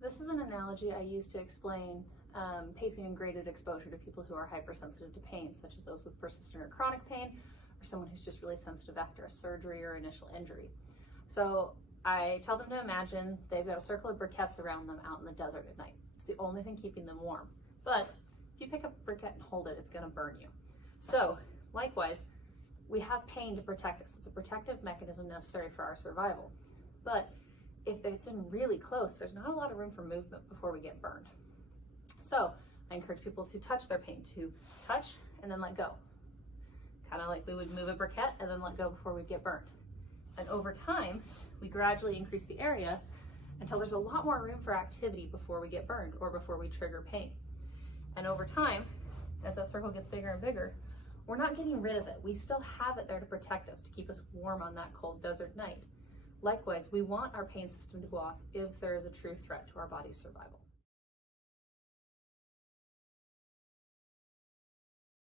This is an analogy I use to explain pacing and graded exposure to people who are hypersensitive to pain, such as those with persistent or chronic pain, or someone who's just really sensitive after a surgery or initial injury. So I tell them to imagine they've got a circle of briquettes around them out in the desert at night. It's the only thing keeping them warm. But if you pick up a briquette and hold it, it's going to burn you. So likewise, we have pain to protect us. It's a protective mechanism necessary for our survival. But if it's in really close, there's not a lot of room for movement before we get burned. So I encourage people to touch their pain, to touch and then let go. Kind of like we would move a briquette and then let go before we get burned. And over time, we gradually increase the area until there's a lot more room for activity before we get burned or before we trigger pain. And over time, as that circle gets bigger and bigger, we're not getting rid of it. We still have it there to protect us, to keep us warm on that cold desert night. Likewise, we want our pain system to go off if there is a true threat to our body's survival.